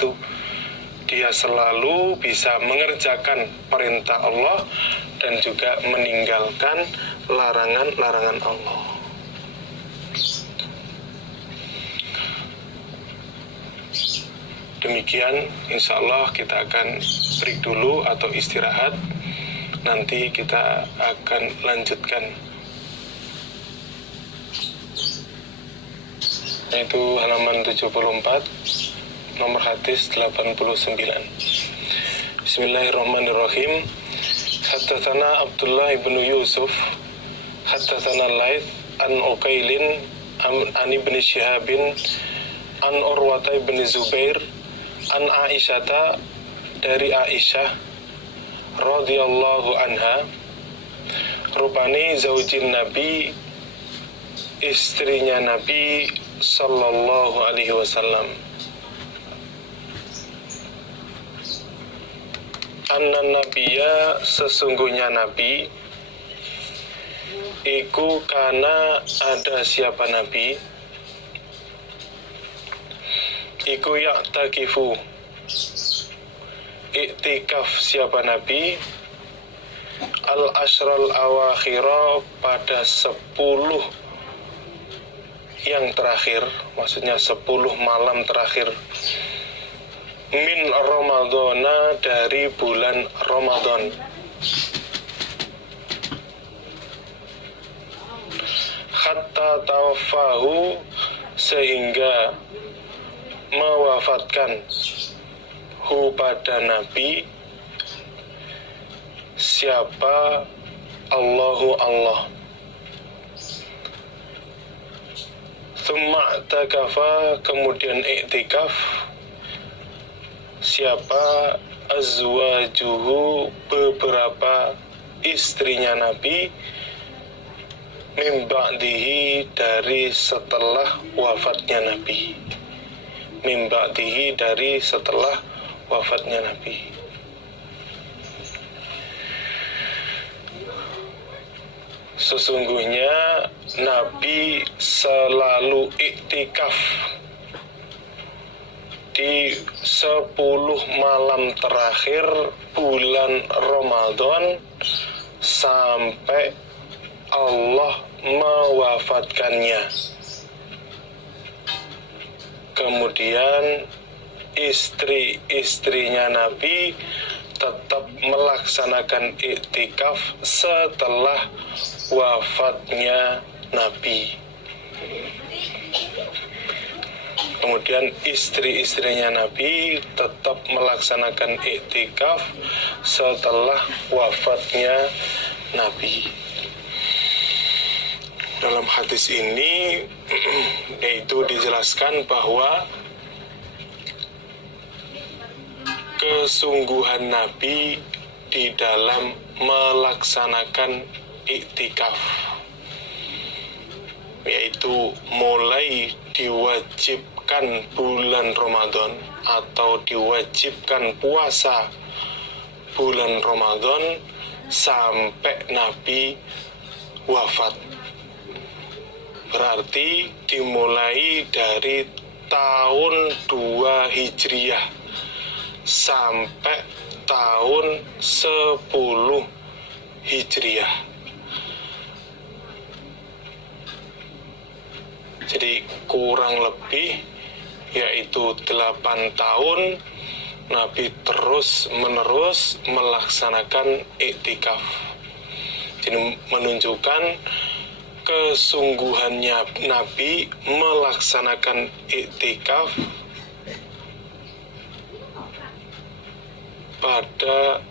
itu dia selalu bisa mengerjakan perintah Allah dan juga meninggalkan larangan-larangan Allah. Demikian, insya Allah kita akan break dulu atau istirahat. Nanti kita akan lanjutkan. Yaitu halaman 74, nomor hadis 89. Bismillahirrahmanirrahim. Haddatsana Abdullah ibn Yusuf, haddatsana Laits an Uqailin an ibn Shihabin an Urwata ibn Zubair an Aisyata, dari Aisyah radhiyallahu anha, rupani zaujin Nabi, istrinya Nabi sallallahu alaihi wasallam, anna nabiyya, sesungguhnya Nabi, iku kana, ada siapa Nabi, iku ya'takifu, iktikaf siapa Nabi, al-ashral awakhira, pada 10 yang terakhir, maksudnya 10 malam terakhir, min Ramadhana, dari bulan Ramadan, hatta tawaffahu, sehingga mewafatkan hu, pada Nabi, siapa, Allahu Allah. Tsumma i'takafa, kemudian i'tikaf siapa, azwajuhu, beberapa istrinya Nabi, min ba'dihi, dari setelah wafatnya Nabi, min ba'dihi, dari setelah wafatnya Nabi. Sesungguhnya Nabi selalu iktikaf di 10 malam terakhir bulan Ramadan sampai Allah mewafatkannya. Kemudian istri-istrinya Nabi tetap melaksanakan iktikaf setelah wafatnya Nabi. Kemudian istri-istrinya Nabi tetap melaksanakan iktikaf setelah wafatnya Nabi. Dalam hadis ini yaitu dijelaskan bahwa kesungguhan Nabi di dalam melaksanakan iktikaf, yaitu mulai diwajibkan bulan Ramadan atau diwajibkan puasa bulan Ramadan sampai Nabi wafat. Berarti dimulai dari tahun 2 Hijriah sampai tahun 10 Hijriah. Jadi kurang lebih yaitu 8 tahun Nabi terus menerus melaksanakan iktikaf. Jadi menunjukkan kesungguhannya Nabi melaksanakan iktikaf pada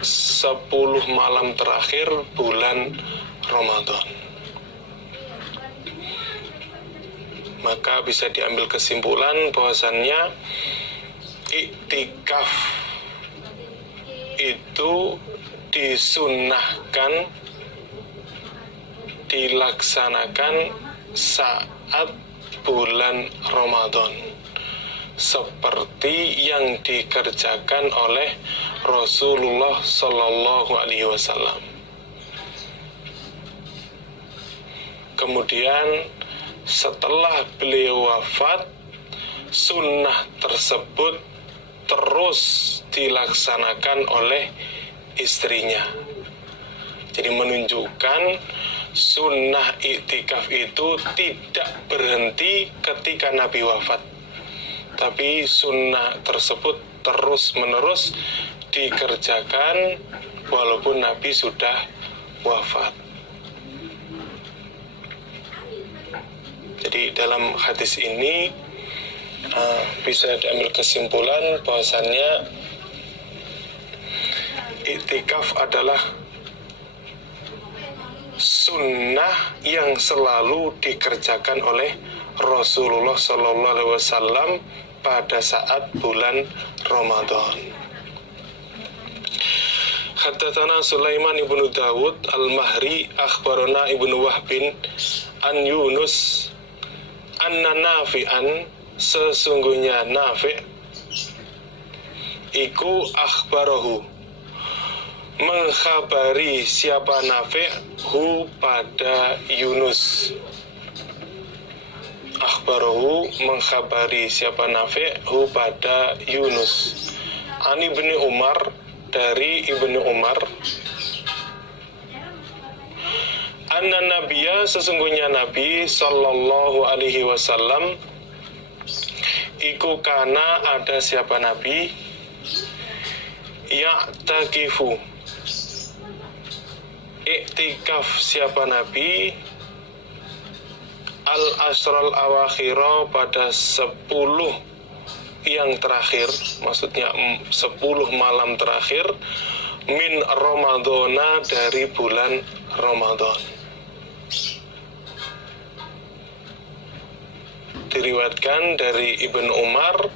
10 malam terakhir bulan Ramadan. Maka bisa diambil kesimpulan bahwasannya iktikaf itu disunnahkan dilaksanakan saat bulan Ramadan, seperti yang dikerjakan oleh Rasulullah Sallallahu Alaihi Wasallam. Kemudian setelah beliau wafat, sunnah tersebut terus dilaksanakan oleh istrinya. Jadi menunjukkan sunnah iktikaf itu tidak berhenti ketika Nabi wafat, tapi sunnah tersebut terus-menerus dikerjakan walaupun Nabi sudah wafat. Jadi dalam hadis ini bisa diambil kesimpulan bahwasannya iktikaf adalah sunnah yang selalu dikerjakan oleh Rasulullah SAW pada saat bulan Ramadan. Haddatsana Sulaiman ibnu Dawud al-Mahri akhbarana ibnu Wahbin an Yunus anna Nafi'an, sesungguhnya Nafi' iku akhbarahu, mengkhabari siapa Nafi' hu pada Yunus. Akhbarahu, mengkhabari siapa Nafi' hu pada Yunus. An Ibnu Umar, dari Ibnu Umar, anna Nabiya, sesungguhnya Nabi sallallahu alaihi wasallam iku kana, ada siapa Nabi ya'takifu, iktikaf siapa Nabi al-asral awakhira, pada 10 yang terakhir, maksudnya 10 malam terakhir, min Ramadana, dari bulan Ramadan. Diriwayatkan dari Ibnu Umar,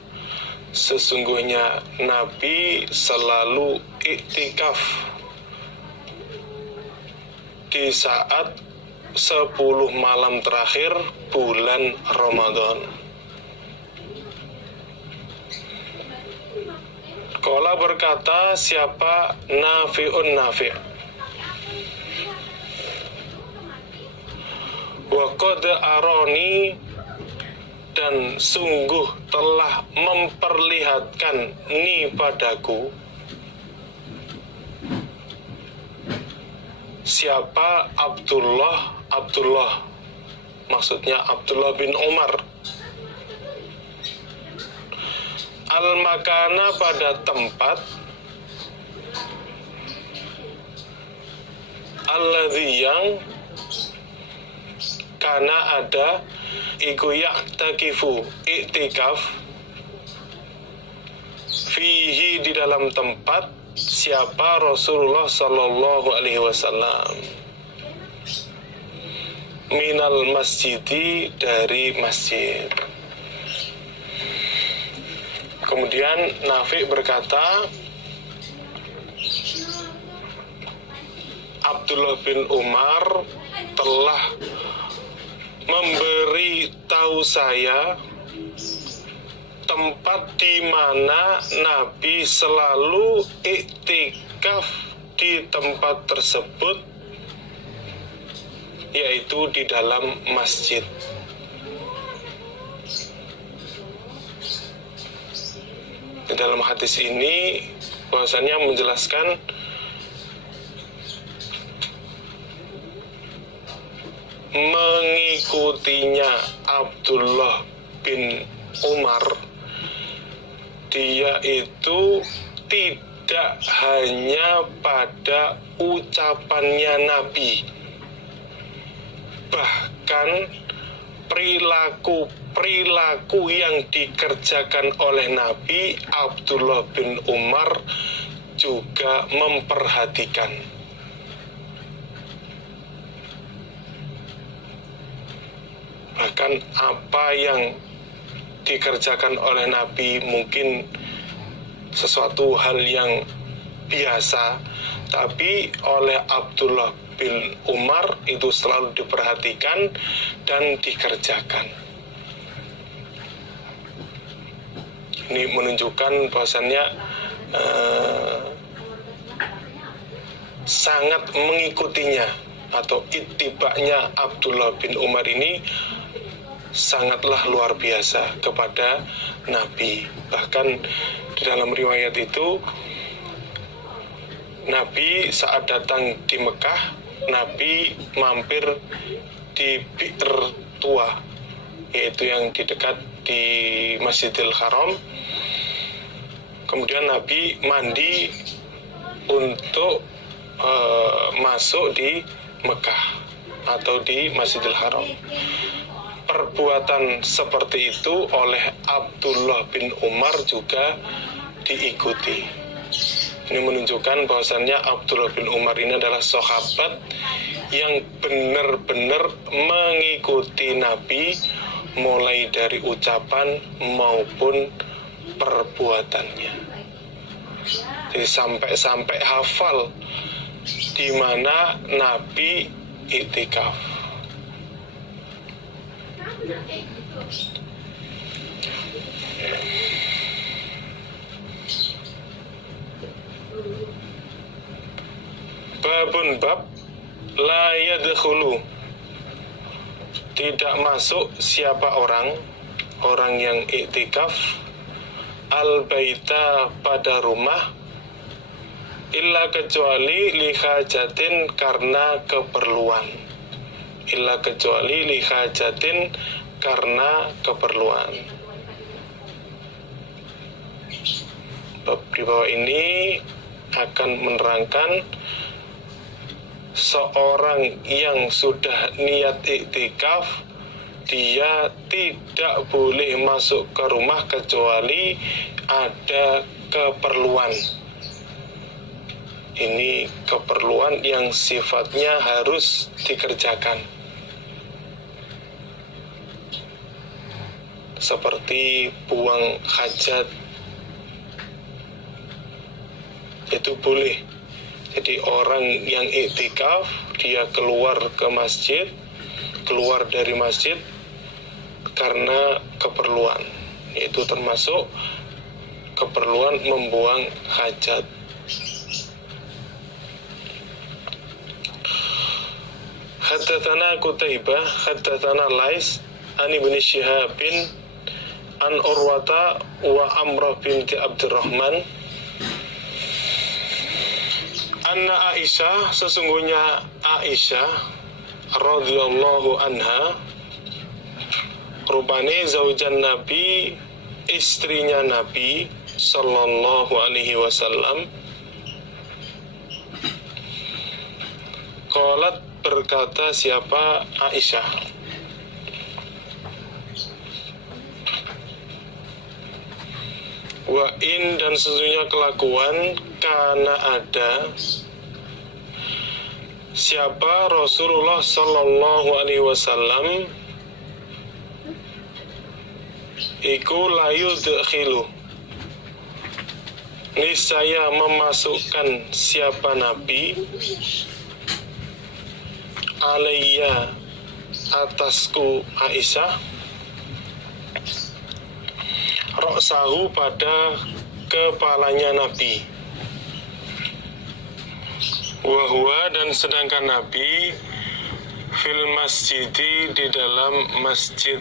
sesungguhnya Nabi selalu iktikaf di saat 10 malam terakhir bulan Ramadan. Qala, berkata siapa Nafi'un Nafi', wa qad arani, dan sungguh telah memperlihatkan ni padaku, siapa Abdullah, maksudnya Abdullah bin Umar, al-makana, pada tempat, alladzi, yang, kana ada, iku ya'takifu, iktikaf, fihi, di dalam tempat, siapa Rasulullah sallallahu alaihi wasallam, minal masjidi, dari masjid. Kemudian Nafi' berkata, Abdullah bin Umar telah memberi tahu saya tempat di mana Nabi selalu iktikaf di tempat tersebut, yaitu di dalam masjid. Di dalam hadis ini bahwasanya menjelaskan mengikutinya Abdullah bin Umar, dia itu tidak hanya pada ucapannya Nabi, bahkan perilaku yang dikerjakan oleh Nabi, Abdullah bin Umar juga memperhatikan. Bahkan apa yang dikerjakan oleh Nabi mungkin sesuatu hal yang biasa, tapi oleh Abdullah bin Umar itu selalu diperhatikan dan dikerjakan. Ini menunjukkan bahwasannya sangat mengikutinya, atau ittiba'nya Abdullah bin Umar ini sangatlah luar biasa kepada Nabi. Bahkan Di dalam riwayat itu, Nabi saat datang di Mekah, Nabi mampir di Bi'r Tua, yaitu yang di dekat di Masjidil Haram. Kemudian Nabi mandi untuk masuk di Mekah atau di Masjidil Haram. Perbuatan seperti itu oleh Abdullah bin Umar juga diikuti. Ini menunjukkan bahwasannya Abdullah bin Umar ini adalah sahabat yang benar-benar mengikuti Nabi mulai dari ucapan maupun perbuatannya. Jadi sampai hafal di mana Nabi iktikaf. Babun bab la yadkhulu, tidak masuk siapa orang yang iktikaf al-baita pada rumah illa kecuali lihajatin karena keperluan. Illa kecuali lihajatin karena keperluan. Bab di bawah ini akan menerangkan seorang yang sudah niat iktikaf, dia tidak boleh masuk ke rumah kecuali ada keperluan. Ini keperluan yang sifatnya harus dikerjakan, seperti buang hajat, itu boleh. Jadi orang yang iktikaf, dia keluar ke masjid, keluar dari masjid karena keperluan, yaitu termasuk keperluan membuang hajat. Haddatsana Qutaibah, haddatsana Lais, an Ibnu Syihabin, an Urwata wa Amrah binti Abdurrahman, anna Aisyah, sesungguhnya Aisyah radhiyallahu anha, rupane zaujan Nabi, istrinya Nabi sallallahu alaihi wasallam, qalat, berkata siapa Aisyah, wa in, dan sesungguhnya kelakuan, karena ada siapa Rasulullah sallallahu alaihi wasallam iku layu dekhilu, niscaya memasukkan siapa Nabi alayya, atasku Aisyah, roksahu, pada kepalanya Nabi, wahwa, dan sedangkan Nabi fil masjidi, di dalam masjid.